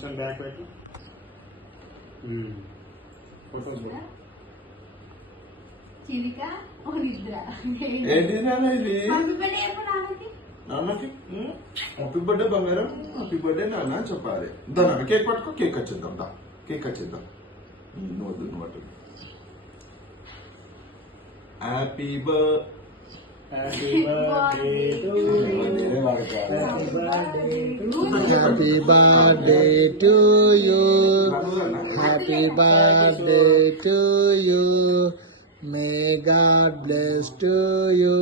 కొంచెం బ్యాక్ పెట్టు. ఫోటోస్ చివిక ఓ నిద్ర ఏంటి నాన్న ఇది? హ్యాపీ బర్త్డే చెప్పు నాన్నకి. నాన్నకి హ్యాపీ బర్త్డే బంగారం, హ్యాపీ బర్త్డే నాన్న అని చెప్పాలి. దాని కేక్ పట్టుకో, కేక్ వచ్చేద్దాం. దా కేక్ వచ్చేద్దాం. నువ్వు అటు happy happy birthday to you. Happy birthday to you. Happy birthday to you. May God bless to you.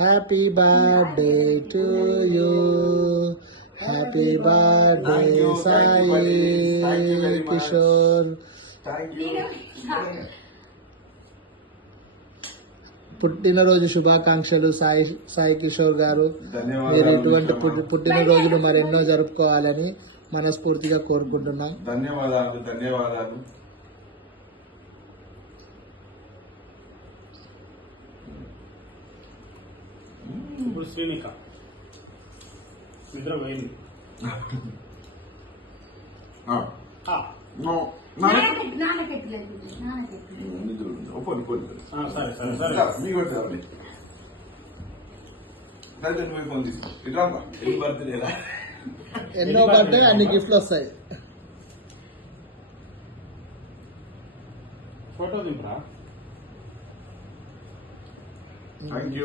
Happy birthday to you. Happy birthday Sai Kishore. పుట్టినరోజు శుభాకాంక్షలు సాయి కిషోర్ గారు. మీరు ఇటువంటి పుట్టినరోజులు మరెన్నో జరుపుకోవాలని మనస్ఫూర్తిగా కోరుకుంటున్నాం. ధన్యవాదాలు. ధన్యవాదాలు. ఇప్పుడు శ్రీనిక నిద్ర పోయింది. సరే సరే సరే మీకు పెట్టాలి. నువ్వు ఫోన్ తీసుకో. ఇట్లా ఎన్ని బర్త్డేలా ఎన్నో బర్త్డే అన్ని గిఫ్ట్లు వస్తాయి. ఫోటో దింపరా. Thank you.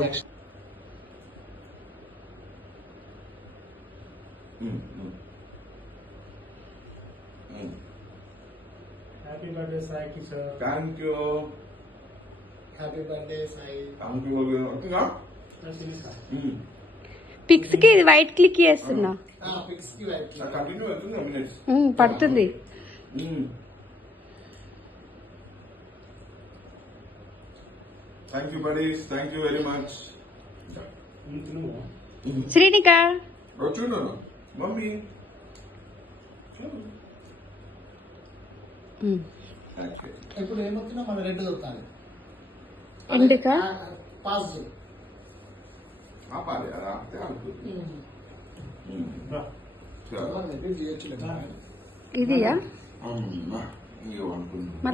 Happy birthday Sai Kishore. Thank you. Happy birthday Sai. Thank you. Pics కి వైట్ క్లిక్ చేస్తున్నా. కంటిన్యూ అవుతుంది మినిట్స్ పడుతుంది. Thank you buddies. Thank you very much. Srinika చూడు మమ్మీ. ఇప్పుడు ఏమవుతున్నా మన రెడ్ దొరుకుతాను. ఎందుక పాస్ ఆపాలి. అలా ఆపితే ఆపుతుంది. ఇదియా అనుకున్నా